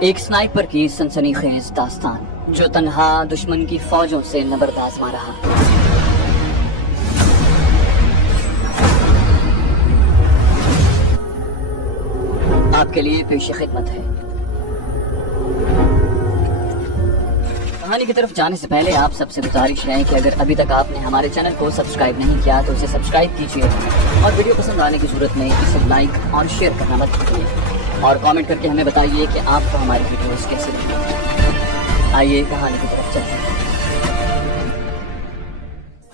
ایک سنائپر کی سنسنیخیز داستان جو تنہا دشمن کی فوجوں سے نبرد آزما رہا۔ آپ کے لیے پیش خدمت ہے۔ کہانی کی طرف جانے سے پہلے آپ سب سے گزارش ہے کہ اگر ابھی تک آپ نے ہمارے چینل کو سبسکرائب نہیں کیا تو اسے سبسکرائب کیجیے اور ویڈیو پسند آنے کی صورت میں اسے لائک اور شیئر کرنا مت بھولیے، اور کامنٹ کر کے ہمیں بتائیے کہ آپ کو ہماری ویڈیوز کیسے لگی۔ آئیے کہانی کی طرف چلتے ہیں۔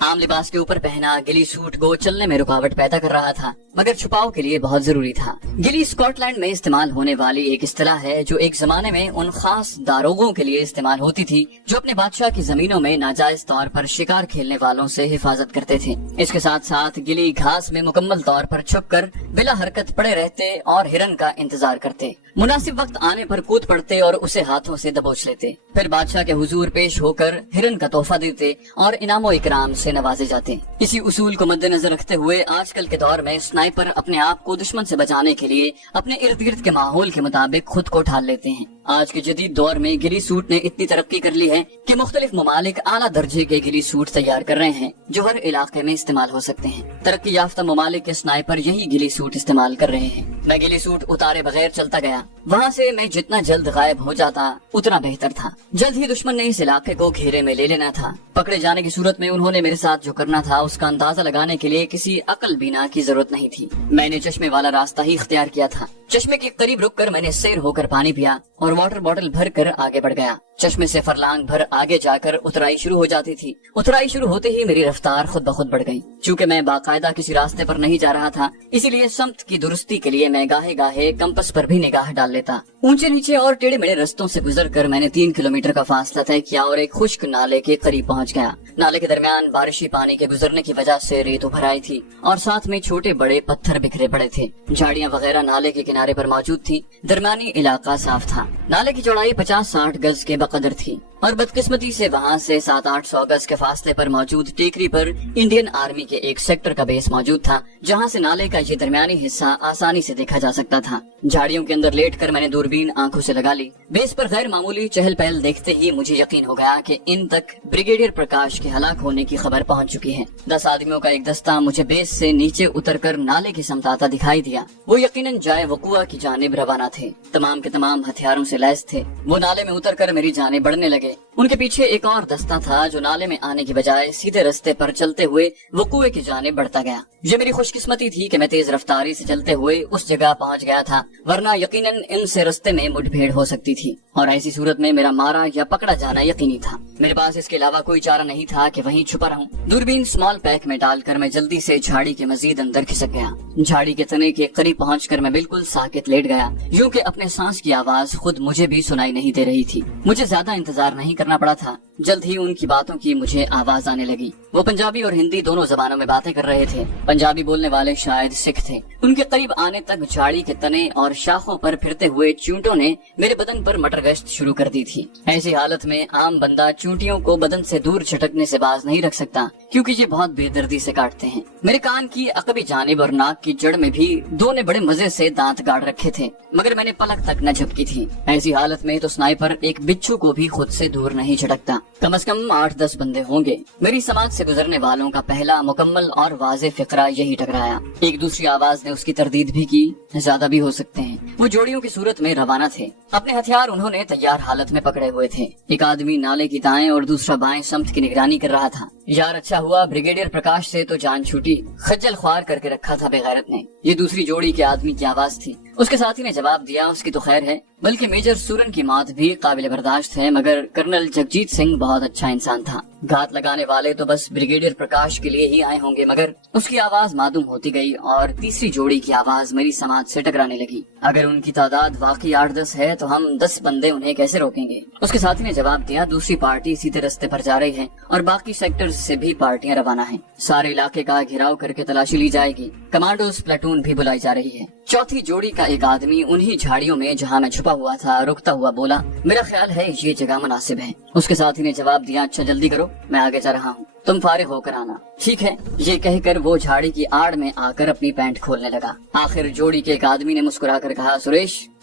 عام لباس کے اوپر پہنا گلی سوٹ گو چلنے میں رکاوٹ پیدا کر رہا تھا، مگر چھپاؤ کے لیے بہت ضروری تھا۔ گلی اسکاٹ لینڈ میں استعمال ہونے والی ایک اصطلاح ہے جو ایک زمانے میں ان خاص داروغوں کے لیے استعمال ہوتی تھی جو اپنے بادشاہ کی زمینوں میں ناجائز طور پر شکار کھیلنے والوں سے حفاظت کرتے تھے۔ اس کے ساتھ ساتھ گلی گھاس میں مکمل طور پر چھپ کر بلا حرکت پڑے رہتے اور ہرن کا انتظار کرتے، مناسب وقت آنے پر کود پڑتے اور اسے ہاتھوں سے دبوچ لیتے، پھر بادشاہ کے حضور پیش ہو کر ہرن کا تحفہ دیتے اور انعام و اکرام سے نوازے جاتے۔ اسی اصول کو مد نظر رکھتے ہوئے آج کل کے دور میں سنائپر اپنے آپ کو دشمن سے بچانے کے لیے اپنے ارد گرد کے ماحول کے مطابق خود کو ڈھال لیتے ہیں۔ آج کے جدید دور میں گلی سوٹ نے اتنی ترقی کر لی ہے کہ مختلف ممالک اعلیٰ درجے کے گلی سوٹ تیار کر رہے ہیں جو ہر علاقے میں استعمال ہو سکتے ہیں۔ ترقی یافتہ ممالک کے سنائپر یہی گلی سوٹ استعمال کر رہے ہیں۔ میں گلی سوٹ اتارے بغیر چلتا گیا، وہاں سے میں جتنا جلد غائب ہو جاتا اتنا بہتر تھا۔ جلد ہی دشمن نے اس علاقے کو گھیرے میں لے لینا تھا۔ پکڑے جانے کی صورت میں انہوں نے میرے ساتھ جو کرنا تھا اس کا اندازہ لگانے کے لیے کسی عقل بینا کی ضرورت نہیں تھی۔ میں نے چشمے والا راستہ ہی اختیار کیا تھا۔ چشمے کے قریب رک کر میں نے سیر ہو کر پانی پیا اور واٹر بوتل بھر کر آگے بڑھ گیا۔ چشمے سے فرلانگ بھر آگے جا کر اترائی شروع ہو جاتی تھی۔ اترائی شروع ہوتے ہی میری رفتار خود بخود بڑھ گئی۔ چونکہ میں باقاعدہ کسی راستے پر نہیں جا رہا تھا، اسی لیے سمت کی درستی کے لیے میں گاہے گاہے کمپس پر بھی نگاہ ڈال لیتا۔ اونچے نیچے اور ٹیڑھے میڑے رستوں سے گزر کر میں نے 3 کلومیٹر کا فاصلہ طے کیا اور ایک خشک نالے کے قریب پہنچ گیا۔ نالے کے درمیان بارشی پانی کے گزرنے کی وجہ سے ریت ابھر آئی تھی اور ساتھ میں چھوٹے بڑے پتھر بکھرے پڑے تھے۔ جھاڑیاں وغیرہ نالے کے کنارے پر موجود تھی۔ درمیانی علاقہ صاف تھا۔ نالے کی چوڑائی 50-60 گز کے بقدر تھی اور بدقسمتی سے وہاں سے 700-800 گز کے فاصلے پر موجود ٹیکری پر انڈین آرمی کے ایک سیکٹر کا بیس موجود تھا، جہاں سے نالے کا یہ درمیانی حصہ آسانی سے دیکھا جا سکتا تھا۔ جھاڑیوں کے اندر لیٹ کر میں نے دوربین آنکھوں سے لگا لی۔ بیس پر غیر معمولی چہل پہل دیکھتے ہی مجھے یقین ہو گیا کہ ان تک بریگیڈیئر پرکاش کے ہلاک ہونے کی خبر پہنچ چکی ہے۔ 10 آدمیوں کا ایک دستہ مجھے بیس سے نیچے اتر کر نالے کی سمت آتا دکھائی دیا۔ وہ یقیناً جائے وقوع کی جانب روانہ تھے، تمام کے تمام ہتھیاروں سے لیس تھے۔ وہ نالے میں اتر کر میری جانب بڑھنے لگے۔ ان کے پیچھے ایک اور دستہ تھا جو نالے میں آنے کی بجائے سیدھے رستے پر چلتے ہوئے وقوع کی جانب بڑھتا گیا۔ یہ میری خوش قسمتی تھی کہ میں تیز رفتاری سے چلتے ہوئے اس جگہ پہنچ گیا تھا، ورنہ یقیناً ان سے رستے میں مٹ بھیڑ ہو سکتی تھی اور ایسی صورت میں میرا مارا یا پکڑا جانا یقینی تھا۔ میرے پاس اس کے علاوہ کوئی چارہ نہیں تھا کہ وہیں چھپا رہوں۔ دوربین سمال پیک میں ڈال کر میں جلدی سے جھاڑی کے مزید اندر کھسک گیا۔ جھاڑی کے تنے کے قریب پہنچ کر میں بالکل ساکت لیٹ گیا، یوں کہ اپنے سانس کی آواز خود مجھے بھی سنائی نہیں دے رہی تھی۔ مجھے زیادہ انتظار نہیں کرنا پڑا تھا، جلد ہی ان کی باتوں کی مجھے آواز آنے لگی۔ وہ پنجابی اور ہندی دونوں زبانوں میں باتیں کر رہے تھے۔ پنجابی بولنے والے شاید سکھ تھے۔ ان کے قریب آنے تک جھاڑی کے تنے اور شاخوں پر پھرتے ہوئے چونٹوں نے میرے بدن پر مٹر گشت شروع کر دی تھی۔ ایسی حالت میں عام بندہ چونٹیوں کو بدن سے دور چھٹکنے سے باز نہیں رکھ سکتا، کیونکہ یہ بہت بے دردی سے کاٹتے ہیں۔ میرے کان کی عقبی جانب اور ناک کی جڑ میں بھی 2 نے بڑے مزے سے دانت گاڑ رکھے تھے، مگر میں نے پلک تک نہ جھپکی تھی۔ ایسی حالت میں تو سنائپر ایک بچھو کو بھی خود سے دور نہیں جھٹکتا۔ کم از کم 8-10 بندے ہوں گے۔ میری سماج سے گزرنے والوں کا پہلا مکمل اور واضح فقرہ یہی ٹکرایا۔ ایک دوسری آواز نے اس کی تردید بھی کی، زیادہ بھی ہو سکتے ہیں۔ وہ جوڑیوں کی صورت میں روانہ تھے۔ اپنے ہتھیار انہوں نے تیار حالت میں پکڑے ہوئے تھے۔ ایک آدمی نالے کی دائیں اور دوسرا بائیں سمت کی نگرانی کر رہا تھا۔ یار اچھا ہوا بریگیڈیئر پرکاش سے تو جان چھوٹی، خجل خوار کر کے رکھا تھا بے غیرت نے۔ یہ دوسری جوڑی کے آدمی کی آواز تھی۔ اس کے ساتھی نے جواب دیا، اس کی تو خیر ہے، بلکہ میجر سورن کی موت بھی قابل برداشت ہے، مگر کرنل جگجیت سنگھ بہت اچھا انسان تھا۔ گھات لگانے والے تو بس بریگیڈیئر پرکاش کے لیے ہی آئے ہوں گے، مگر اس کی آواز معدوم ہوتی گئی اور تیسری جوڑی کی آواز میری سماج سے ٹکرانے لگی۔ اگر ان کی تعداد واقعی 8-10 ہے تو ہم 10 بندے انہیں کیسے روکیں گے؟ اس کے ساتھی نے جواب دیا، دوسری پارٹی سیدھے رستے پر جا رہی ہے اور باقی سیکٹر سے بھی پارٹیاں روانہ ہیں۔ سارے علاقے کا گھیراؤ کر کے تلاشی لی جائے گی۔ کمانڈوز پلاٹون بھی بلائی جا رہی ہے۔ چوتھی جوڑی کا ایک آدمی انہی جھاڑیوں میں جہاں میں چھپا ہوا تھا رکتا ہوا بولا، میرا خیال ہے یہ جگہ مناسب ہے۔ اس کے ساتھی نے جواب دیا، اچھا جلدی کرو، میں آگے جا رہا ہوں، تم فارغ ہو کر آنا۔ ٹھیک ہے، یہ کہہ کر وہ جھاڑی کی آڑ میں آ کر اپنی پینٹ کھولنے لگا۔ آخر جوڑی کے ایک آدمی نے مسکرا کر کہا، سریش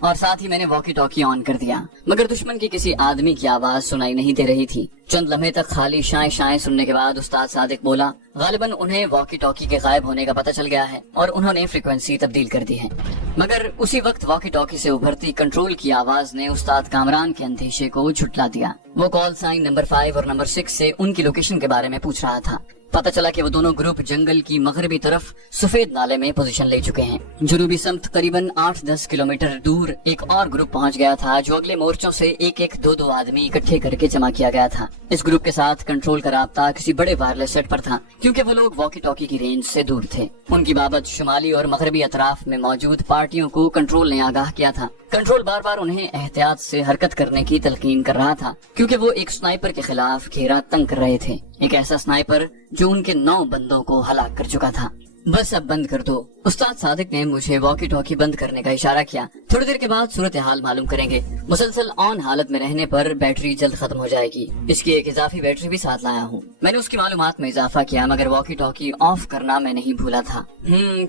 اور ساتھ ہی میں نے واکی ٹاکی آن کر دیا، مگر دشمن کی کسی آدمی کی آواز سنائی نہیں دے رہی تھی۔ چند لمحے تک خالی شائیں شائیں سننے کے بعد استاد صادق بولا، غالباً انہیں واکی ٹاکی کے غائب ہونے کا پتہ چل گیا ہے اور انہوں نے فریکوینسی تبدیل کر دی ہے۔ مگر اسی وقت واکی ٹاکی سے ابھرتی کنٹرول کی آواز نے استاد کامران کے اندیشے کو جھٹلا دیا۔ وہ کال سائن نمبر 5 اور نمبر 6 سے ان کی لوکیشن کے بارے میں پوچھ رہا تھا۔ پتہ چلا کہ وہ دونوں گروپ جنگل کی مغربی طرف سفید نالے میں پوزیشن لے چکے ہیں۔ جنوبی سمت قریباً 8-10 کلومیٹر دور ایک اور گروپ پہنچ گیا تھا جو اگلے مورچوں سے ایک 2 آدمی اکٹھے کر کے جمع کیا گیا تھا۔ اس گروپ کے ساتھ کنٹرول کا رابطہ کسی بڑے وائرلیس سیٹ پر تھا، کیونکہ وہ لوگ واکی ٹاکی کی رینج سے دور تھے۔ ان کی بابت شمالی اور مغربی اطراف میں موجود پارٹیوں کو کنٹرول نے آگاہ کیا تھا۔ کنٹرول بار بار انہیں احتیاط سے حرکت کرنے کی تلقین کر رہا تھا، کیونکہ وہ ایک سنائپر کے خلاف گھیرا تنگ کر رہے تھے، ایک ایسا سنائپر جو ان کے 9 بندوں کو ہلاک کر چکا تھا۔ بس اب بند کر دو، استاد صادق نے مجھے واکی ٹاکی بند کرنے کا اشارہ کیا۔ تھوڑی دیر کے بعد صورتحال معلوم کریں گے۔ مسلسل آن حالت میں رہنے پر بیٹری جلد ختم ہو جائے گی، اس کی ایک اضافی بیٹری بھی ساتھ لایا ہوں۔ میں نے اس کی معلومات میں اضافہ کیا، مگر واکی ٹاکی آف کرنا میں نہیں بھولا تھا۔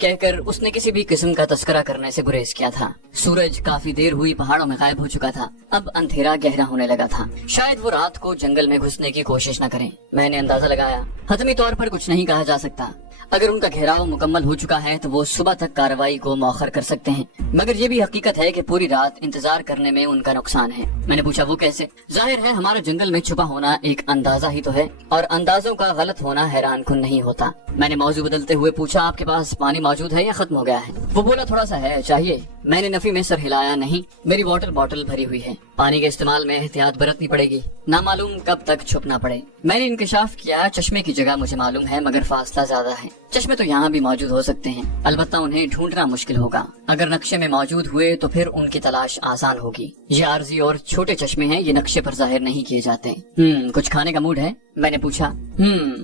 کہہ کر اس نے کسی بھی قسم کا تذکرہ کرنے سے گریز کیا تھا۔ سورج کافی دیر ہوئی پہاڑوں میں غائب ہو چکا تھا، اب اندھیرا گہرا ہونے لگا تھا۔ شاید وہ رات کو جنگل میں گھسنے کی کوشش نہ کریں۔ میں نے اندازہ لگایا، حتمی طور پر کچھ نہیں کہا جا سکتا۔ اگر ان کا گھیراؤ مکمل ہو چکا ہے تو وہ صبح تک کارروائی کو مؤخر کر سکتے ہیں، مگر یہ بھی حقیقت ہے کہ پوری رات انتظار کرنے میں ان کا نقصان ہے۔ میں نے پوچھا، وہ کیسے؟ ظاہر ہے ہمارا جنگل میں چھپا ہونا ایک اندازہ ہی تو ہے، اور اندازوں کا غلط ہونا حیران کن نہیں ہوتا۔ میں نے موضوع بدلتے ہوئے پوچھا، آپ کے پاس پانی موجود ہے یا ختم ہو گیا ہے؟ وہ بولا، تھوڑا سا ہے، چاہیے؟ میں نے نفی میں سر ہلایا، نہیں، میری واٹر باٹل بھری ہوئی ہے۔ پانی کے استعمال میں احتیاط برتنی پڑے گی، نامعلوم کب تک چھپنا پڑے۔ میں نے انکشاف کیا، چشمے کی جگہ مجھے معلوم ہے، مگر فاصلہ زیادہ ہے۔ چشمے تو یہاں بھی موجود ہو سکتے ہیں، البتہ انہیں ڈھونڈنا مشکل ہوگا۔ اگر نقشے میں موجود ہوئے تو پھر ان کی تلاش آسان ہوگی۔ یہ عارضی اور چھوٹے چشمے ہیں، یہ نقشے پر ظاہر نہیں کیے جاتے۔ کچھ کھانے کا موڈ ہے؟ میں نے پوچھا۔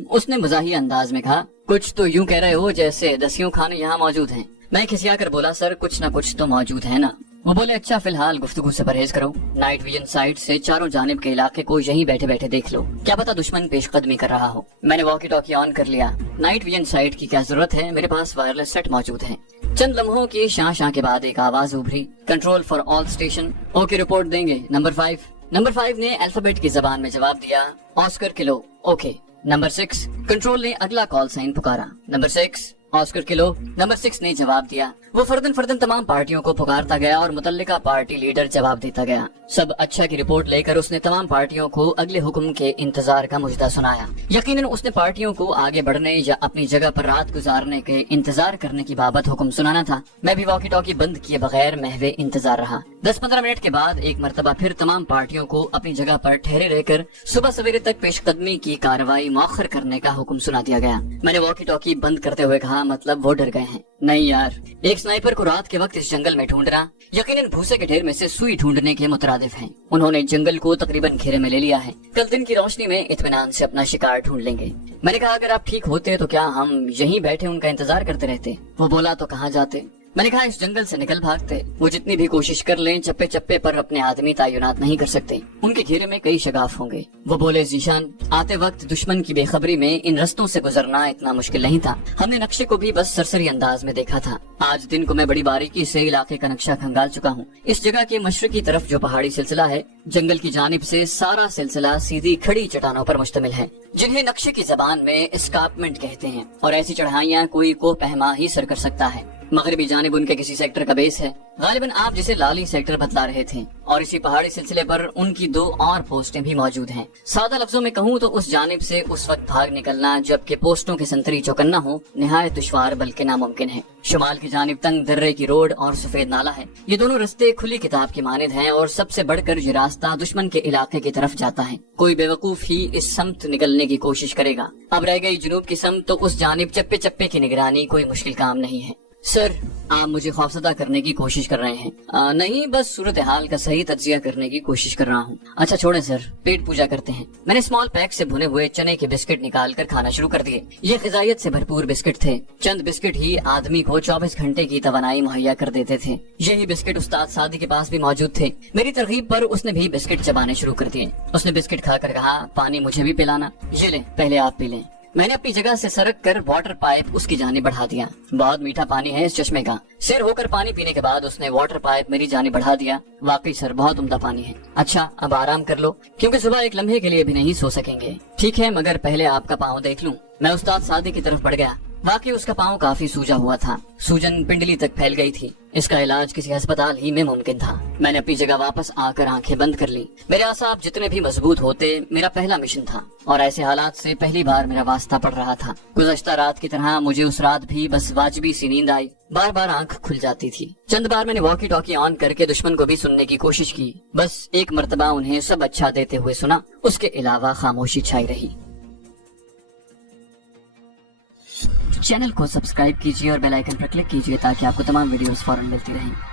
اس نے مزاحیہ انداز میں کہا، کچھ تو یوں کہہ رہے ہو جیسے 10 کھانے یہاں موجود ہیں۔ میں کھسیا کر بولا، سر کچھ نہ کچھ تو موجود ہے نا۔ وہ بولے، اچھا فی الحال گفتگو سے پرہیز کرو، نائٹ ویژن سائٹ سے چاروں جانب کے علاقے کو یہیں بیٹھے بیٹھے دیکھ لو، کیا پتا دشمن پیش قدمی کر رہا ہو۔ میں نے واکی ٹاکی آن کر لیا۔ نائٹ ویژن سائٹ کی کیا ضرورت ہے، میرے پاس وائرلیس سیٹ موجود ہے۔ چند لمحوں کی شاں شاں کے بعد ایک آواز ابھری، control for all station, okay report دیں گے۔ نمبر 5 نے الفابیٹ کی زبان میں جواب دیا، آسکر کلو، اوکے۔ نمبر 6 کنٹرول نے اگلا کال سائن پکارا، نمبر 6 آسکر کلو۔ نمبر 6 نے جواب دیا۔ وہ فردن تمام پارٹیوں کو پکارتا گیا اور متعلقہ پارٹی لیڈر جواب دیتا گیا۔ سب اچھا کی رپورٹ لے کر اس نے تمام پارٹیوں کو اگلے حکم کے انتظار کا مجدہ سنایا۔ یقیناً اس نے پارٹیوں کو آگے بڑھنے یا اپنی جگہ پر رات گزارنے کے انتظار کرنے کی بابت حکم سنانا تھا۔ میں بھی واکی ٹاکی بند کیے بغیر محو انتظار رہا۔ 10-15 منٹ کے بعد ایک مرتبہ پھر تمام پارٹیوں کو اپنی جگہ پر ٹھہرے رہ کر صبح سویرے تک پیش قدمی کی کارروائی مؤخر کرنے کا حکم سنا دیا گیا۔ میں نے واکی ٹاکی بند کرتے ہوئے کہا، مطلب وہ ڈر گئے ہیں؟ نہیں یار، ایک سنائپر کو رات کے وقت اس جنگل میں ڈھونڈنا یقیناً بھوسے کے ڈھیر میں سے سوئی ڈھونڈنے کے مترادف ہیں۔ انہوں نے جنگل کو تقریباً گھیرے میں لے لیا ہے، کل دن کی روشنی میں اطمینان سے اپنا شکار ڈھونڈ لیں گے۔ میں نے کہا، اگر آپ ٹھیک ہوتے تو کیا ہم یہیں بیٹھے ان کا انتظار کرتے رہتے؟ وہ بولا، تو کہاں جاتے؟ میں نے کہا، اس جنگل سے نکل بھاگتے۔ وہ جتنی بھی کوشش کر لیں چپے چپے پر اپنے آدمی تعینات نہیں کر سکتے، ان کے گھیرے میں کئی شگاف ہوں گے۔ وہ بولے، ذیشان، آتے وقت دشمن کی بے خبری میں ان رستوں سے گزرنا اتنا مشکل نہیں تھا، ہم نے نقشے کو بھی بس سرسری انداز میں دیکھا تھا۔ آج دن کو میں بڑی باریکی سے علاقے کا نقشہ کھنگال چکا ہوں۔ اس جگہ کے مشرقی طرف جو پہاڑی سلسلہ ہے، جنگل کی جانب سے سارا سلسلہ سیدھی کھڑی چٹانوں پر مشتمل ہے، جنہیں نقشے کی زبان میں اسکارپمنٹ کہتے ہیں، اور ایسی چڑھائیاں کوئی کو پہما ہی سر کر سکتا ہے۔ مغربی جانب ان کے کسی سیکٹر کا بیس ہے، غالباً آپ جسے لالی سیکٹر بتلا رہے تھے، اور اسی پہاڑی سلسلے پر ان کی 2 اور پوسٹیں بھی موجود ہیں۔ سادہ لفظوں میں کہوں تو اس جانب سے اس وقت بھاگ نکلنا جبکہ پوسٹوں کے سنتری چوکنا ہو نہایت دشوار بلکہ ناممکن ہے۔ شمال کی جانب تنگ درے کی روڈ اور سفید نالہ ہے، یہ دونوں رستے کھلی کتاب کی مانند ہیں، اور سب سے بڑھ کر یہ راستہ دشمن کے علاقے کی طرف جاتا ہے۔ کوئی بے وقوف ہی اس سمت نکلنے کی کوشش کرے گا۔ اب رہ گئی جنوب کی سمت، تو اس جانب چپے چپے کی نگرانی کوئی مشکل کام نہیں ہے۔ سر، آپ مجھے خوفزدہ کرنے کی کوشش کر رہے ہیں؟ نہیں، بس صورتحال کا صحیح تجزیہ کرنے کی کوشش کر رہا ہوں۔ اچھا چھوڑیں سر، پیٹ پوجا کرتے ہیں۔ میں نے اسمال پیک سے بھنے ہوئے چنے کے بسکٹ نکال کر کھانا شروع کر دیے۔ یہ غذائیت سے بھرپور بسکٹ تھے، چند بسکٹ ہی آدمی کو 24 گھنٹے کی توانائی مہیا کر دیتے تھے۔ یہی بسکٹ استاد سعدی کے پاس بھی موجود تھے۔ میری ترغیب پر اس نے بھی بسکٹ چبانے شروع کر دیے۔ اس نے بسکٹ کھا کر کہا، پانی مجھے بھی پلانا؟ یہ لیں، پہلے آپ پی لیں۔ میں نے اپنی جگہ سے سرک کر واٹر پائپ اس کی جانب بڑھا دیا۔ بہت میٹھا پانی ہے اس چشمے کا۔ سیر ہو کر پانی پینے کے بعد اس نے واٹر پائپ میری جانب بڑھا دیا۔ واقعی سر بہت عمدہ پانی ہے۔ اچھا اب آرام کر لو کیونکہ صبح ایک لمحے کے لیے بھی نہیں سو سکیں گے۔ ٹھیک ہے مگر پہلے آپ کا پاؤں دیکھ لوں۔ میں استاد سعدی کی طرف بڑھ گیا۔ واقعی اس کا پاؤں کافی سوجا ہوا تھا۔ سوجن پنڈلی تک پھیل گئی تھی۔ اس کا علاج کسی ہسپتال ہی میں ممکن تھا۔ میں نے اپنی جگہ واپس آ کر آنکھیں بند کر لی۔ میرے اعصاب جتنے بھی مضبوط ہوتے میرا پہلا مشن تھا اور ایسے حالات سے پہلی بار میرا واسطہ پڑ رہا تھا۔ گزشتہ رات کی طرح مجھے اس رات بھی بس واجبی سی نیند آئی۔ بار بار آنکھ کھل جاتی تھی۔ چند بار میں نے واکی ٹاکی آن کر کے دشمن کو بھی سننے کی کوشش کی۔ بس ایک مرتبہ انہیں سب اچھا دیتے ہوئے سنا، اس کے علاوہ خاموشی چھائی رہی۔ چینل کو سبسکرائب کیجیے اور بیل آئیکن پر کلک کیجیے تاکہ آپ کو تمام ویڈیوز فوراً ملتی رہیں۔